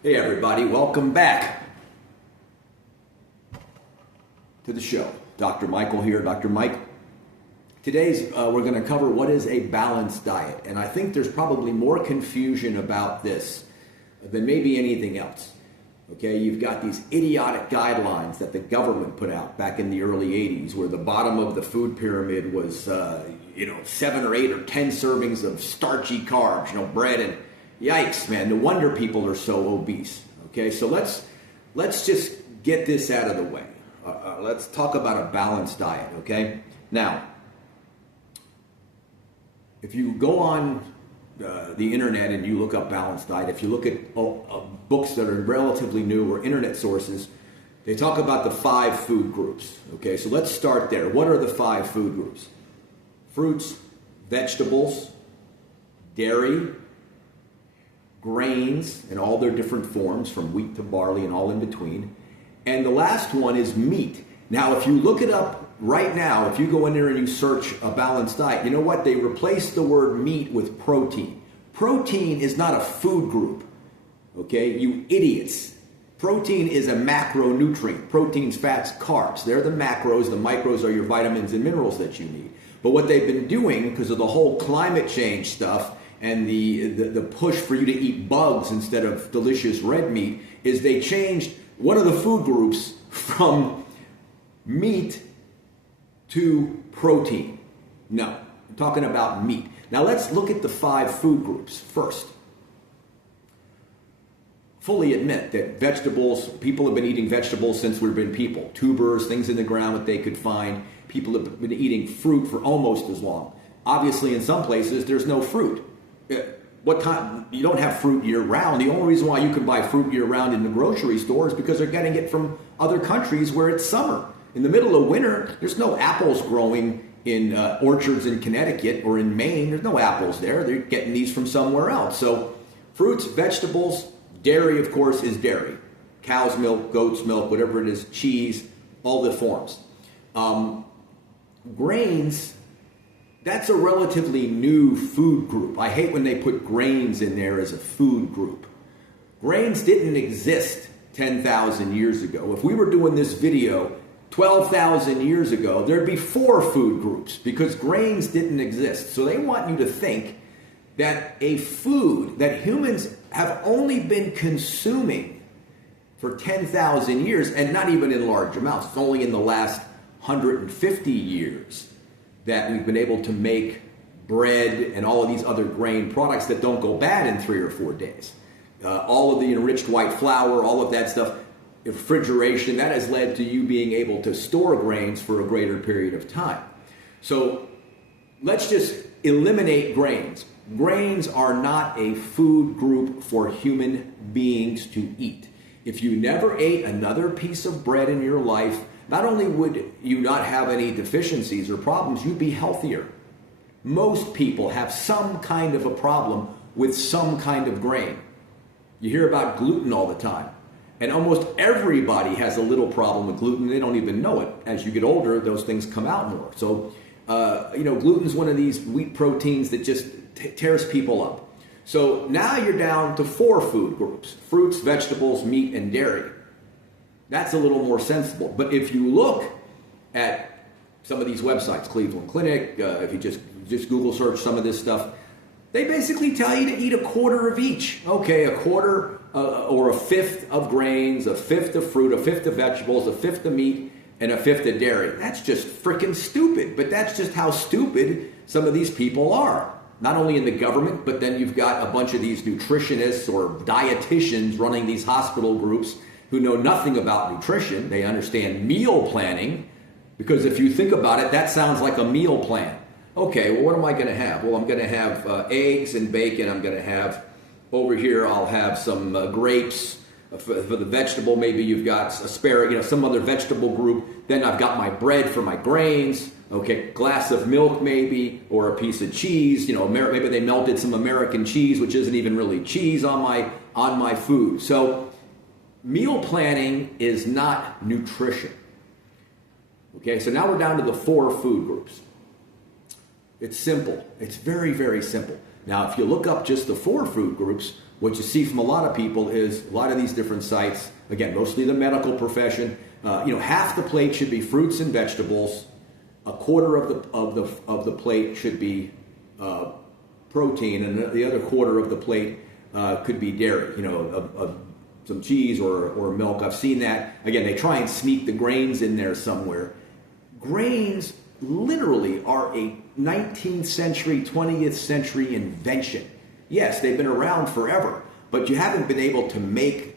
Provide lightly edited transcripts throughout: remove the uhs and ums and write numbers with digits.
Hey everybody, welcome back to the show. Dr. Michael here, Dr. Mike. Today's we're going to cover what is a balanced diet, and I think there's probably more confusion about this than maybe anything else. Okay, you've got these idiotic guidelines that the government put out back in the early 80s where the bottom of the food pyramid was 7 or 8 or 10 servings of starchy carbs, bread, and yikes, man, no wonder people are so obese. Okay, so let's just get this out of the way. Let's talk about a balanced diet, okay? Now, if you go on the internet and you look up balanced diet, if you look at books that are relatively new or internet sources, they talk about the 5 food groups. Okay, so let's start there. What are the 5 food groups? Fruits, vegetables, dairy, grains in all their different forms, from wheat to barley and all in between. And the last one is meat. Now, if you look it up right now, if you go in there and you search a balanced diet, you know what? They replaced the word meat with protein. Protein is not a food group, okay? You idiots. Protein is a macronutrient. Proteins, fats, carbs. They're the macros. The micros are your vitamins and minerals that you need. But what they've been doing, because of the whole climate change stuff and the push for you to eat bugs instead of delicious red meat, is they changed one of the food groups from meat to protein. No, I'm talking about meat. Now let's look at the 5 food groups first. Fully admit that vegetables, people have been eating vegetables since we've been people. Tubers, things in the ground that they could find. People have been eating fruit for almost as long. Obviously, in some places, there's no fruit. What kind? You don't have fruit year round. The only reason why you can buy fruit year round in the grocery store is because they're getting it from other countries where it's summer. In the middle of winter, there's no apples growing in orchards in Connecticut or in Maine. There's no apples there. They're getting these from somewhere else. So fruits, vegetables, dairy, of course, is dairy. Cow's milk, goat's milk, whatever it is, cheese, all the forms. Grains, that's a relatively new food group. I hate when they put grains in there as a food group. Grains didn't exist 10,000 years ago. If we were doing this video 12,000 years ago, there'd be 4 food groups because grains didn't exist. So they want you to think that a food that humans have only been consuming for 10,000 years, and not even in large amounts, it's only in the last 150 years that we've been able to make bread and all of these other grain products that don't go bad in 3 or 4 days. All of the enriched white flour, all of that stuff, refrigeration, that has led to you being able to store grains for a greater period of time. So let's just eliminate grains. Grains are not a food group for human beings to eat. If you never ate another piece of bread in your life, not only would you not have any deficiencies or problems, you'd be healthier. Most people have some kind of a problem with some kind of grain. You hear about gluten all the time. And almost everybody has a little problem with gluten. They don't even know it. As you get older, those things come out more. So, gluten is one of these wheat proteins that just tears people up. So now you're down to 4 food groups: fruits, vegetables, meat, and dairy. That's a little more sensible. But if you look at some of these websites, Cleveland Clinic, if you just Google search some of this stuff, they basically tell you to eat a quarter of each. Okay, a quarter or a fifth of grains, a fifth of fruit, a fifth of vegetables, a fifth of meat, and a fifth of dairy. That's just freaking stupid. But that's just how stupid some of these people are. Not only in the government, but then you've got a bunch of these nutritionists or dietitians running these hospital groups who know nothing about nutrition. They understand meal planning, because if you think about it, that sounds like a meal plan. Okay, well, what am I going to have? Well, I'm going to have eggs and bacon. I'm going to have, over here, I'll have some grapes. For the vegetable, maybe you've got asparagus, some other vegetable group. Then I've got my bread for my grains. Okay, glass of milk maybe, or a piece of cheese. Maybe they melted some American cheese, which isn't even really cheese, on my food. So meal planning is not nutrition. Okay, so now we're down to the 4 food groups. It's simple. It's very, very simple. Now, if you look up just the 4 food groups, what you see from a lot of people is a lot of these different sites, again, mostly the medical profession, half the plate should be fruits and vegetables, a quarter of the plate should be protein, and the other quarter of the plate could be dairy, some cheese or milk. I've seen that. Again, they try and sneak the grains in there somewhere. Grains literally are a 19th century, 20th century invention. Yes, they've been around forever, but you haven't been able to make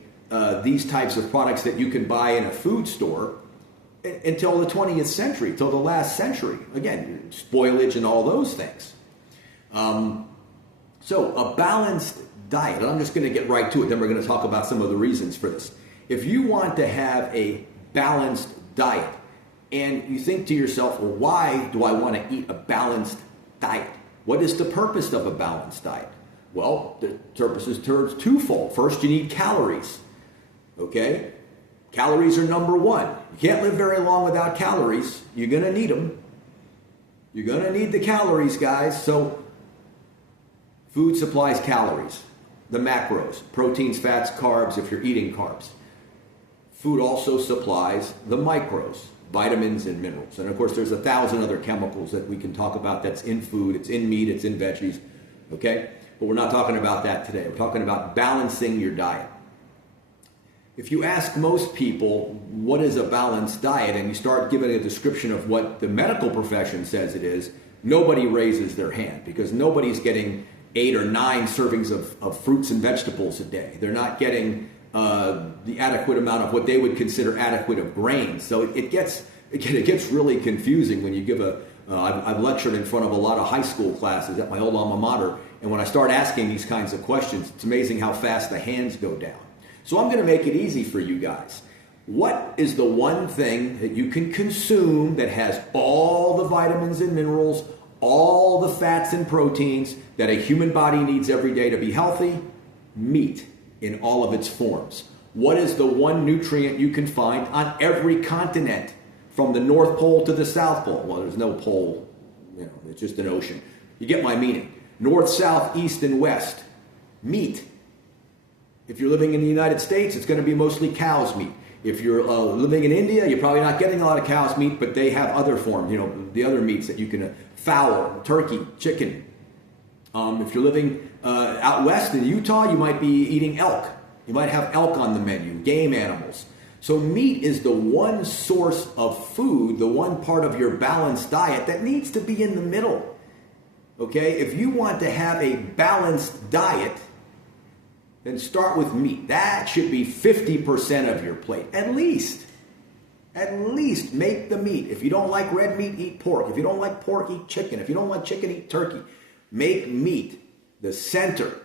these types of products that you can buy in a food store until the 20th century, till the last century. Again, spoilage and all those things. So a balanced diet, and I'm just going to get right to it, then we're going to talk about some of the reasons for this. If you want to have a balanced diet, and you think to yourself, well, why do I want to eat a balanced diet? What is the purpose of a balanced diet? Well, the purpose is twofold. First, you need calories. Okay? Calories are number one. You can't live very long without calories. You're going to need them. You're going to need the calories, guys. So, food supplies calories, the macros, proteins, fats, carbs, if you're eating carbs. Food also supplies the micros, vitamins and minerals. And of course, there's 1,000 other chemicals that we can talk about that's in food, it's in meat, it's in veggies. Okay? But we're not talking about that today. We're talking about balancing your diet. If you ask most people what is a balanced diet and you start giving a description of what the medical profession says it is, nobody raises their hand because nobody's getting 8 or 9 servings of fruits and vegetables a day. They're not getting the adequate amount of what they would consider adequate of grains. So it gets really confusing when you give I've lectured in front of a lot of high school classes at my old alma mater, and when I start asking these kinds of questions, it's amazing how fast the hands go down. So I'm going to make it easy for you guys. What is the one thing that you can consume that has all the vitamins and minerals, all the fats and proteins that a human body needs every day to be healthy? Meat in all of its forms. What is the one nutrient you can find on every continent, from the North Pole to the South Pole? Well, there's no pole, it's just an ocean. You get my meaning. North, south, east, and west. Meat. If you're living in the United States, it's going to be mostly cow's meat. If you're living in India, you're probably not getting a lot of cow's meat, but they have other forms, the other meats that you can, fowl, turkey, chicken. If you're living out west in Utah, you might be eating elk. You might have elk on the menu, game animals. So meat is the one source of food, the one part of your balanced diet that needs to be in the middle. Okay? If you want to have a balanced diet, then start with meat. That should be 50% of your plate, at least. At least make the meat. If you don't like red meat, eat pork. If you don't like pork, eat chicken. If you don't like chicken, eat turkey. Make meat the center.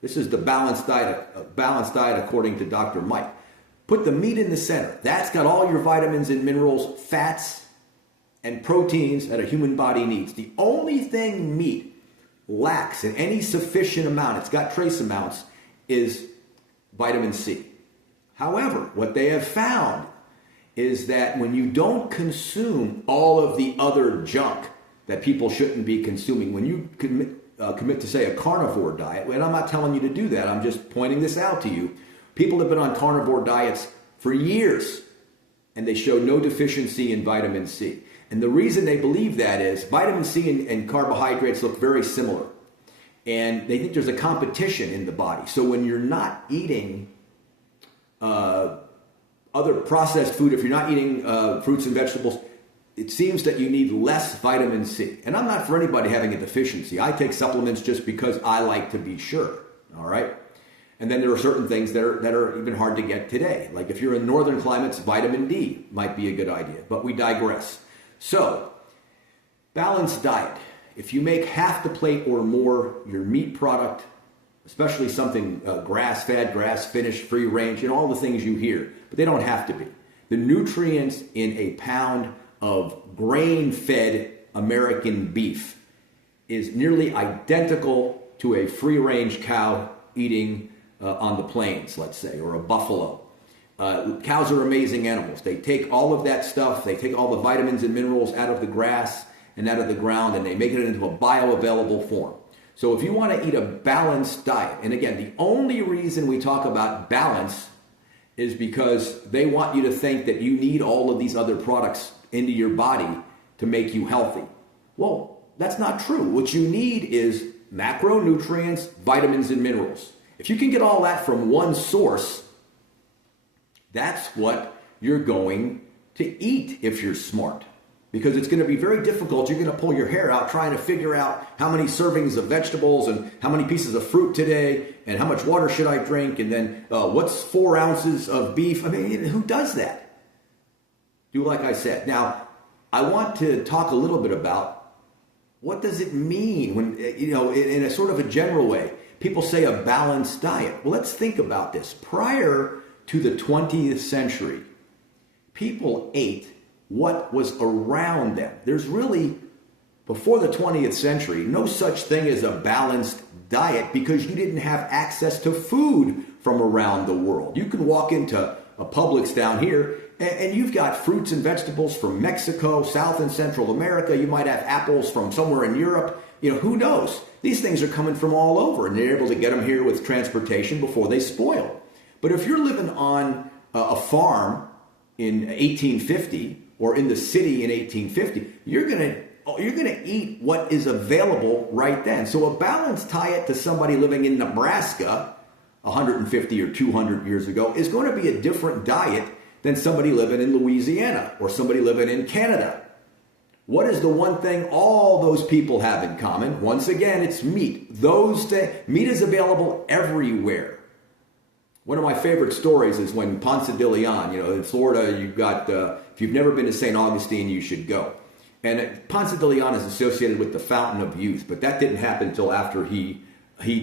This is the balanced diet according to Dr. Mike. Put the meat in the center. That's got all your vitamins and minerals, fats, and proteins that a human body needs. The only thing meat lacks in any sufficient amount, it's got trace amounts, is vitamin C. However, what they have found is that when you don't consume all of the other junk that people shouldn't be consuming, when you commit to, say, a carnivore diet, and I'm not telling you to do that, I'm just pointing this out to you. People have been on carnivore diets for years, and they show no deficiency in vitamin C. And the reason they believe that is vitamin C and carbohydrates look very similar. And they think there's a competition in the body. So when you're not eating other processed food, if you're not eating fruits and vegetables, it seems that you need less vitamin C. And I'm not for anybody having a deficiency. I take supplements just because I like to be sure. All right? And then there are certain things that are even hard to get today. Like if you're in northern climates, vitamin D might be a good idea. But we digress. So, balanced diet. If you make half the plate or more your meat product, especially something grass-fed, grass-finished, free-range, all the things you hear, but they don't have to be. The nutrients in a pound of grain-fed American beef is nearly identical to a free-range cow eating on the plains, let's say, or a buffalo. Cows are amazing animals. They take all of that stuff, they take all the vitamins and minerals out of the grass and out of the ground, and they make it into a bioavailable form. So if you want to eat a balanced diet, and again, the only reason we talk about balance is because they want you to think that you need all of these other products into your body to make you healthy. Well, that's not true. What you need is macronutrients, vitamins, and minerals. If you can get all that from one source, that's what you're going to eat if you're smart. Because it's going to be very difficult. You're going to pull your hair out trying to figure out how many servings of vegetables and how many pieces of fruit today and how much water should I drink and then what's 4 ounces of beef. I mean, who does that? Do like I said. Now, I want to talk a little bit about what does it mean when, in a sort of a general way, people say a balanced diet. Well, let's think about this. Prior to the 20th century, people ate what was around them. There's really, before the 20th century, no such thing as a balanced diet because you didn't have access to food from around the world. You can walk into a Publix down here and you've got fruits and vegetables from Mexico, South and Central America. You might have apples from somewhere in Europe. Who knows? These things are coming from all over and they're able to get them here with transportation before they spoil. But if you're living on a farm in 1850, or in the city in 1850, you're gonna eat what is available right then. So a balanced diet to somebody living in Nebraska 150 or 200 years ago is going to be a different diet than somebody living in Louisiana or somebody living in Canada. What is the one thing all those people have in common? Once again, it's meat. Meat is available everywhere. One of my favorite stories is when Ponce de Leon, in Florida, you've got, if you've never been to St. Augustine, you should go. And Ponce de Leon is associated with the Fountain of Youth, but that didn't happen until after he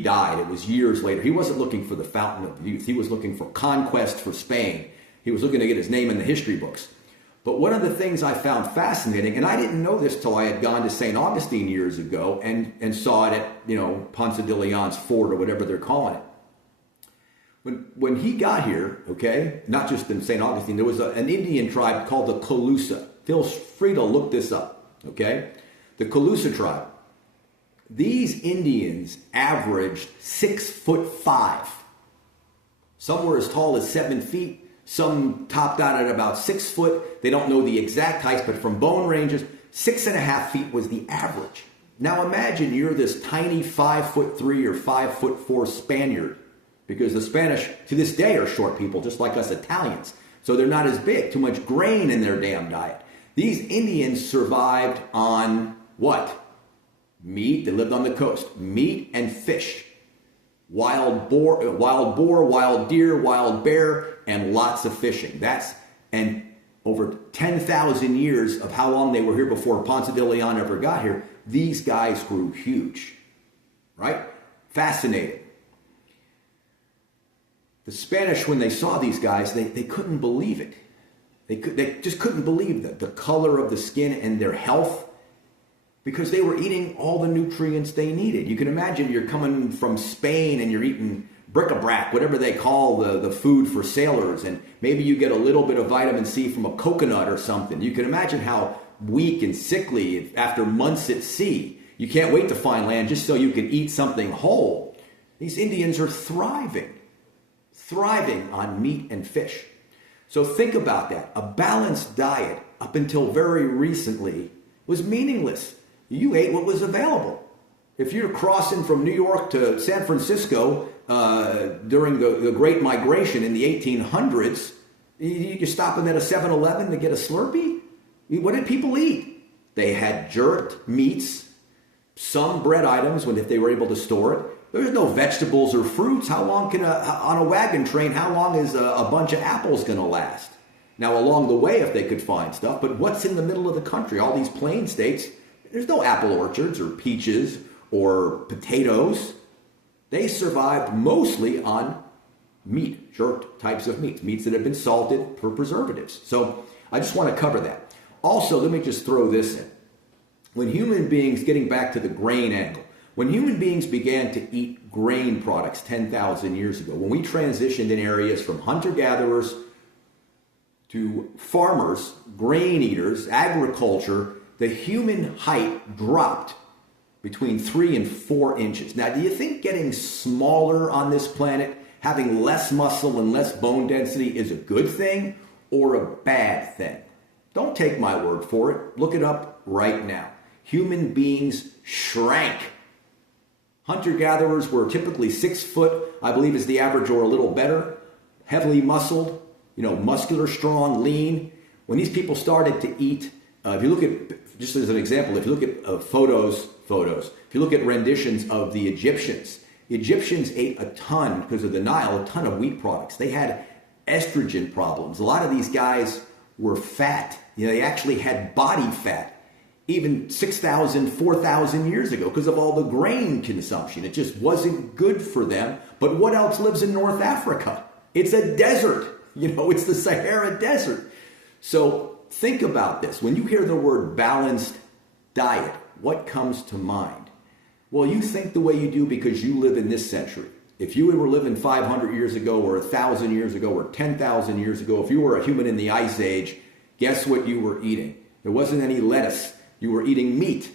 died. It was years later. He wasn't looking for the Fountain of Youth. He was looking for conquest for Spain. He was looking to get his name in the history books. But one of the things I found fascinating, and I didn't know this till I had gone to St. Augustine years ago and saw it at, Ponce de Leon's fort or whatever they're calling it. When he got here, okay, not just in St. Augustine, there was an Indian tribe called the Calusa. Feel free to look this up, okay? The Calusa tribe. These Indians averaged 6'5". Some were as tall as 7 feet. Some topped out at about 6 foot. They don't know the exact heights, but from bone ranges, 6.5 feet was the average. Now imagine you're this tiny 5'3" or 5'4" Spaniard. Because the Spanish, to this day, are short people, just like us Italians. So they're not as big. Too much grain in their damn diet. These Indians survived on what? Meat. They lived on the coast. Meat and fish. Wild boar, wild deer, wild bear, and lots of fishing. And over 10,000 years of how long they were here before Ponce de Leon ever got here, these guys grew huge. Right? Fascinating. The Spanish, when they saw these guys, they couldn't believe it. They just couldn't believe the color of the skin and their health because they were eating all the nutrients they needed. You can imagine you're coming from Spain and you're eating bric-a-brac, whatever they call the food for sailors, and maybe you get a little bit of vitamin C from a coconut or something. You can imagine how weak and sickly after months at sea. You can't wait to find land just so you can eat something whole. These Indians are thriving on meat and fish. So think about that. A balanced diet up until very recently was meaningless. You ate what was available. If you're crossing from New York to San Francisco during the Great Migration in the 1800s, you're stopping at a 7-Eleven to get a Slurpee? What did people eat? They had jerked meats, some bread items if they were able to store it. There's no vegetables or fruits. How long on a wagon train, how long is a bunch of apples going to last? Now, along the way, if they could find stuff, but what's in the middle of the country? All these plain states, there's no apple orchards or peaches or potatoes. They survived mostly on meat, jerked types of meats that have been salted for preservatives. So I just want to cover that. Also, let me just throw this in. When human beings, getting back to the grain angle, when human beings began to eat grain products 10,000 years ago, when we transitioned in areas from hunter-gatherers to farmers, grain eaters, agriculture, the human height dropped between 3 and 4 inches. Now, do you think getting smaller on this planet, having less muscle and less bone density is a good thing or a bad thing? Don't take my word for it. Look it up right now. Human beings shrank. Hunter-gatherers were typically 6 foot, I believe is the average, or a little better, heavily muscled, muscular, strong, lean. When these people started to eat, if you look at, just as an example, if you look at photos, if you look at renditions of the Egyptians ate a ton, because of the Nile, a ton of wheat products. They had estrogen problems. A lot of these guys were fat. They actually had body fat even 6,000, 4,000 years ago because of all the grain consumption. It just wasn't good for them. But what else lives in North Africa? It's a desert. It's the Sahara Desert. So think about this. When you hear the word balanced diet, what comes to mind? Well, you think the way you do because you live in this century. If you were living 500 years ago or 1,000 years ago or 10,000 years ago, if you were a human in the Ice Age, guess what you were eating? There wasn't any lettuce. You were eating meat.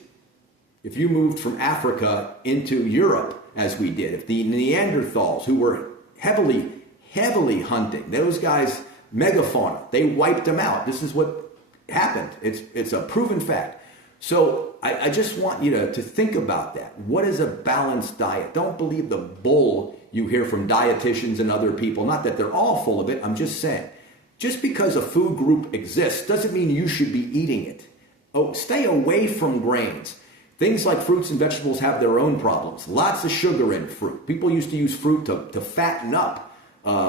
If you moved from Africa into Europe, as we did, if the Neanderthals, who were heavily hunting, those guys, megafauna, they wiped them out. This is what happened. It's a proven fact. So I just want you to think about that. What is a balanced diet? Don't believe the bull you hear from dietitians and other people. Not that they're all full of it. I'm just saying. Just because a food group exists doesn't mean you should be eating it. Oh, stay away from grains. Things like fruits and vegetables have their own problems. Lots of sugar in fruit. People used to use fruit to fatten up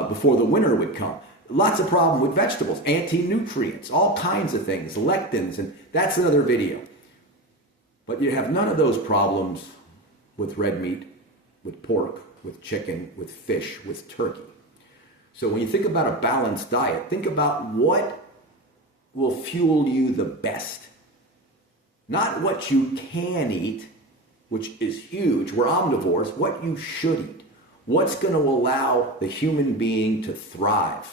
before the winter would come. Lots of problem with vegetables, anti-nutrients, all kinds of things, lectins, and that's another video. But you have none of those problems with red meat, with pork, with chicken, with fish, with turkey. So when you think about a balanced diet, think about what will fuel you the best. Not what you can eat, which is huge. We're omnivores. What you should eat. What's going to allow the human being to thrive?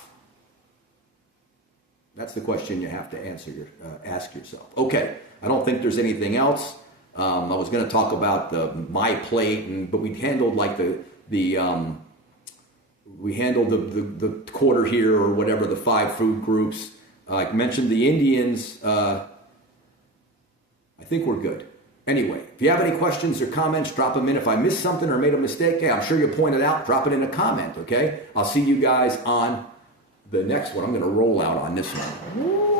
That's the question you have to ask yourself. Okay, I don't think there's anything else. I was going to talk about my plate, but we handled the quarter here or whatever, the 5 food groups. I mentioned the Indians. I think we're good. Anyway, if you have any questions or comments, drop them in. If I missed something or made a mistake, hey, I'm sure you'll point it out. Drop it in a comment, okay? I'll see you guys on the next one. I'm going to roll out on this one.